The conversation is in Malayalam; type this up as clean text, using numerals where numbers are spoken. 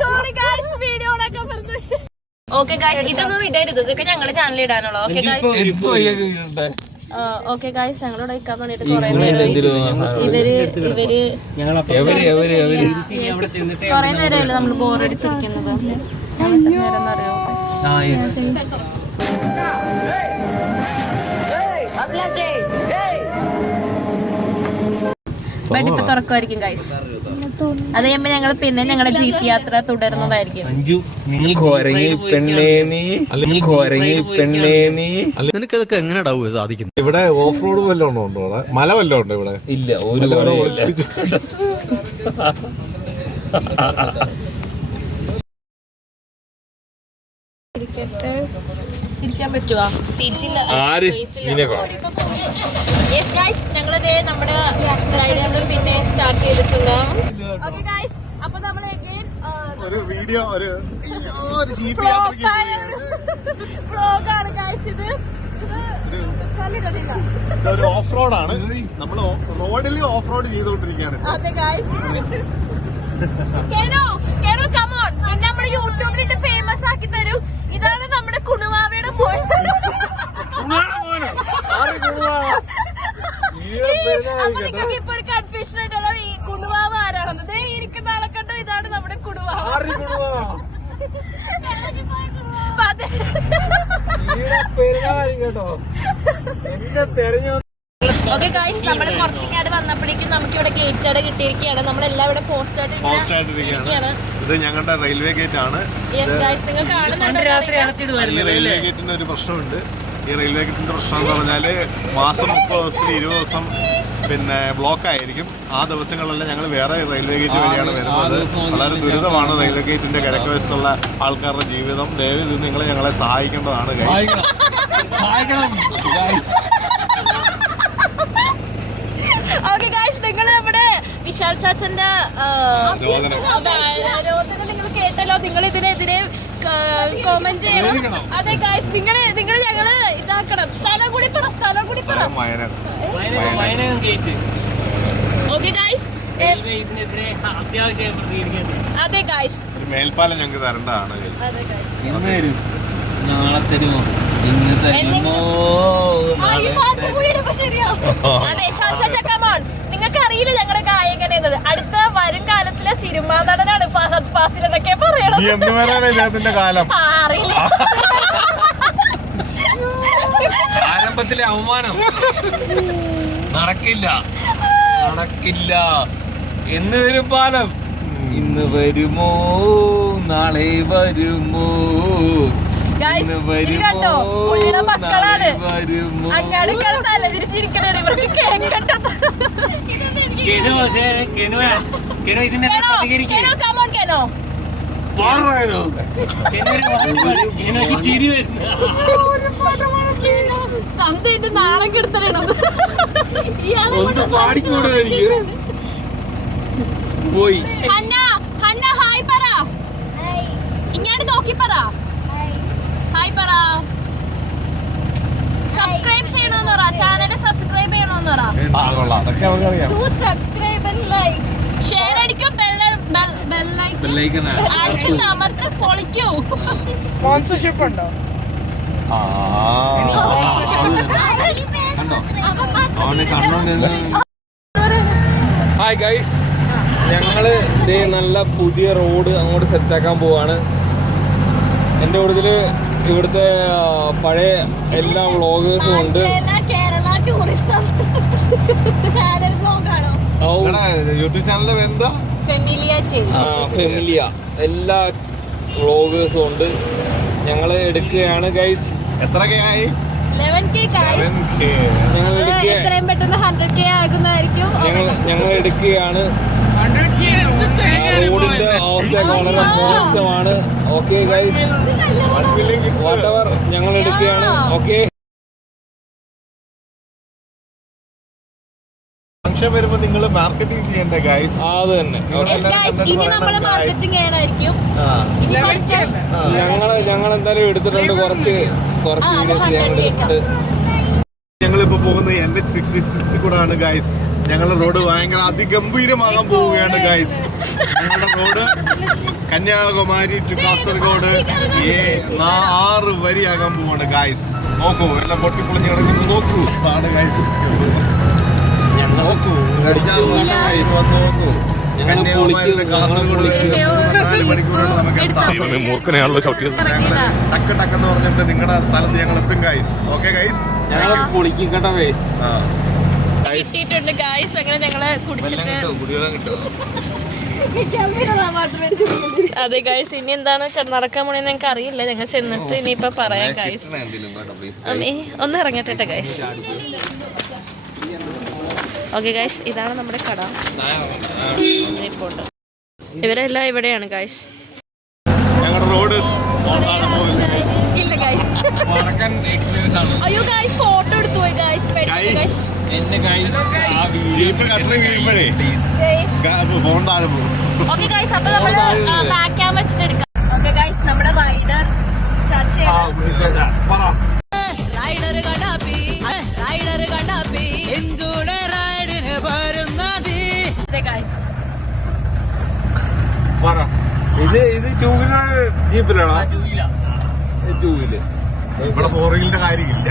സോറി ഗൈസ് വീഡിയോയിലൊക്കെ പറഞ്ഞു. ഓക്കെ ഗൈസ് ഇതൊന്നും ഇടരുത്, ഇതൊക്കെ ഞങ്ങളുടെ ചാനലിൽ ഇടാനുള്ളൂ. ഓക്കെ ഗൈസ് ഓക്കെ ഗൈസ് ഞങ്ങളോട് ഇരിക്കാൻ വേണ്ടിട്ട് കുറെ കുറെ നേരമല്ലേ നമ്മൾ ബോറടിച്ചിരിക്കുന്നത്. നേരം അറിയോ ബട്ട് ഇപ്പൊ തുറക്കുമായിരിക്കും ഗൈസ്. അത് കഴിയുമ്പോ ഞങ്ങൾ പിന്നെ ഞങ്ങളുടെ ജീപ്പ് യാത്ര തുടരുന്നതായിരിക്കും. നിനക്കതൊക്കെ എങ്ങനെയാ സാധിക്കുന്നത്? ഇവിടെ ഓഫ് റോഡ് വല്ലതും ഉണ്ടോ? മല വല്ലതും ഉണ്ടോ ഇവിടെ? ഇല്ല, ഒരു ഇരിക്കാൻ പറ്റുവാ സീറ്റിൽ? ഞങ്ങളത് നമ്മുടെ റൈഡ് പിന്നെ സ്റ്റാർട്ട് ചെയ്തിട്ടുണ്ട്. ഓക്കെ ഗൈസ് അപ്പൊ നമ്മള് ഒരു വീഡിയോ വ്ലോഗാണ് ഗൈസ്. ഇതൊരു ഓഫ് റോഡാണ്. നമ്മൾ റോഡിൽ ഓഫ് റോഡ് ചെയ്തോണ്ടിരിക്കുകയാണ്. അതെ ഗൈസ്. കേനോ കമോൺ, പിന്നെ നമ്മള് യൂട്യൂബിലിട്ട് ഫേമസ് ആക്കി തരൂ. ഇതാണ് നമ്മുടെ കുണുവാവയുടെ മോൻ. അപ്പൊ നിങ്ങൾക്ക് ഇപ്പൊ ഒരു കൺഫ്യൂഷൻ ആയിട്ടുള്ള ഈ കുണുവാവ ആരാണെന്ന് ഇരിക്കുന്ന ആളെ കണ്ടോ? ഇതാണ് നമ്മുടെ കുണുവാവ. ഓക്കെ ഗൈസ് നമ്മള് കുറച്ചിങ്ങാട് വന്നപ്പോഴേക്കും നമുക്ക് ഇവിടെ ഗേറ്റ് അവിടെ കിട്ടിയിരിക്കുകയാണ്. നമ്മളെല്ലാം ഇവിടെ പോസ്റ്റ് ആയിട്ട് ഇരിക്കുകയാണ്. ഇത് ഞങ്ങളുടെ റെയിൽവേ ഗേറ്റ് ആണ്. യെസ് ഗൈസ് നിങ്ങൾ കാണുന്നുണ്ടോ? റെയിൽവേ ഗേറ്റിന് ഒരു പ്രശ്നമുണ്ട്. ഈ റെയിൽവേ ഗേറ്റിന്റെ പ്രശ്നം എന്ന് പറഞ്ഞാല് മാസം 30 ദിവസത്തിൽ 20 ദിവസം പിന്നെ ബ്ലോക്ക് ആയിരിക്കും. ആ ദിവസങ്ങളിലെല്ലാം ഞങ്ങൾ വേറെ റെയിൽവേ ഗേറ്റ് വഴിയാണ് വരുന്നത്. വളരെ ദുരിതമാണ് റെയിൽവേ ഗേറ്റിന്റെ കിഴക്കുവശത്തുള്ള ആൾക്കാരുടെ ജീവിതം. ദയവ് ഇത് നിങ്ങൾ ഞങ്ങളെ സഹായിക്കേണ്ടതാണ്. ഓക്കെ ഗൈസ് നിങ്ങൾ നമ്മുടെ വിശാൽ ചാച്ചന്റെ രോദന നിങ്ങൾ കേട്ടല്ലോ. നിങ്ങൾ ഇതിനെതിരെ കോമന്റ് ചെയ്യണം. അതെ ഗൈസ് നിങ്ങൾ ഞങ്ങള് ഇതാക്കണം. സ്ഥലം കൂടി പറ. ഓക്കെ ഗൈസ് അതെ ഗൈസ് മേൽപ്പാലം ഞങ്ങൾക്ക് തരേണ്ടതാണ്. നാളെ തരുമോ? ഇന്ന് തരുമോ? അതെ ഷാൻചാച്ച കമോൺ. നിങ്ങൾക്ക് അറിയില്ല ഞങ്ങളുടെ കാര്യം എങ്ങനെയെന്നത്. അടുത്ത വരും കാലത്തിലെ സിനിമാ നടനാണ് ഫഹദ് ഫാസിൽ എന്നൊക്കെ പറയണം. അറിയില്ല. ആരംഭത്തിലെ അവമാനം നടക്കില്ല. എന്ന് വരും പാലം. ഇന്ന് വരുമോ? നാളെ വരുമോ? മക്കളാണ് അങ്ങാടിക്കാണ് തലതിരിച്ചിരിക്കലാണ്. ഇവർക്ക് കേൾക്കട്ടോ. തന്തേന്റെ നാളെ കെടുത്തണം. പോയി ഹന്ന ഹായ് പറ. ഇങ്ങോട്ട് നോക്കി പറ. ഹായ് പറ. സബ്സ്ക്രൈബ് ചെയ്യണമെന്ന് പറ. ചാനൽ സബ്സ്ക്രൈബ് ചെയ്യണമെന്ന് പറ. സബ്സ്ക്രൈബ് ലൈക്ക് ഷെയർ അടിക്കും. അടിച്ച് അമർത്തി പൊളിക്കൂ. സ്പോൺസർഷിപ്പ് ഉണ്ടോ? ഹായ് ഗൈസ്, ഞങ്ങള് നല്ല പുതിയ റോഡ് അങ്ങോട്ട് സെറ്റാക്കാൻ പോവാണ്. എൻ്റെ കൂടുതല് ഇവിടുത്തെ പഴയ എല്ലാ വ്ളോഗേഴ്സും ഉണ്ട്. യൂട്യൂബ് ചാനലിന്റെ പേരെന്താ? ഫെമിലിയ. എല്ലാ വ്ളോഗേഴ്സും ഉണ്ട്. ഞങ്ങള് എടുക്കുകയാണ് ഗൈസ്. എത്ര കെ ആയി? 11K എത്രയും പെട്ടെന്ന് 100K ആകുന്നതായിരിക്കും. ഞങ്ങൾ എടുക്കുകയാണ്. റോഡിന്റെ അവസ്ഥയൊക്കെ വളരെ മോശമാണ്. ഓക്കെ ഗൈസ്, വാട്ടവർ ഞങ്ങൾ എടുക്കുകയാണ്. ഓക്കെ ഫംഗ്ഷൻ വരുമ്പോ നിങ്ങൾ മാർക്കറ്റിംഗ് ചെയ്യണ്ടേ ഗൈസ്? അത് തന്നെ. ഞങ്ങൾ എന്തായാലും എടുത്തിട്ടുണ്ട് കുറച്ച് വീഡിയോസ്. ഞങ്ങളിപ്പോ പോകുന്നത് NH66 കൂടാണ് ഗൈസ്. ഞങ്ങളുടെ റോഡ് ഭയങ്കര അതിഗംഭീരമാകാൻ പോവുകയാണ് ഗൈസ്. ഞങ്ങളുടെ റോഡ് കന്യാകുമാരി ടു കാസർഗോഡ് 6 വരിയാകാൻ പോവാണ് ഗൈസ്. നോക്കൂ, എല്ലാം പൊട്ടിപ്പൊളിഞ്ഞ് കിടക്കുന്നത് നോക്കൂ. ആണ് ഗൈസ്, നോക്കൂ. 5-6 വർഷമായി വന്ന് നോക്കൂ. കന്യാകുമാരിയുടെ കാസർഗോഡ് 4 മണിക്കൂറുകൊണ്ട് നമുക്ക് എത്താം. മൂർഖനെയാണല്ലോ ചവിട്ടിയത്. ഞങ്ങൾ ടക്ക് ടക്കെന്ന് പറഞ്ഞിട്ട് നിങ്ങളുടെ സ്ഥലത്ത് ഞങ്ങൾ എത്തും ഗൈസ്. ഓക്കെ ഗൈസ്, ഞങ്ങൾ പൊളിക്കും കേട്ടോ ഗൈസ്. കിട്ടിയിട്ടുണ്ട് ഗായ്സ്. അങ്ങനെ ഞങ്ങള് കുടിച്ചിട്ട് അതെ ഗായ്സ്, ഇനി എന്താണ് നടക്കാൻ പോണെന്ന് ഞങ്ങൾക്ക് അറിയില്ല. ഞങ്ങൾ ചെന്നിട്ട് ഇനിയിപ്പൊ പറയാം ഗായ്സ്. ഒന്ന് ഇറങ്ങട്ടെ ഗായ്സ്. ഓക്കെ ഗായ്സ്, ഇതാണ് നമ്മുടെ കട. ഇവരെല്ലാം ഇവിടെയാണ് ഗായ്സ്. ഞങ്ങളുടെ റോഡ് ഇല്ല ഗായ്സ്. അയ്യോ ഗായ്സ്, ഫോട്ടോ എടുത്തു പോയി ഗായ്സ്. ജീപ്പ് കട്ടറി വീഴുമ്പോഴേ ഫോൺ താഴെ പോകും. ഓക്കെ ഗായ്സ്, അപ്പൊ നമ്മള് ബാക്ക് ക്യാം വെച്ചിട്ട് എടുക്കാം. ഓക്കെ ഗായ്സ്, നമ്മുടെ റൈഡർ റൈഡർ കണ്ടാപ്പി എന്തുടെ റൈഡിന് വരുന്നത് ഗായ്സ്. ഇത് 2 വീലർ ജീപ്പിലാണോ? 2 വീലർ ഇവിടെ 4 വീലിന്റെ കാര്യമില്ല.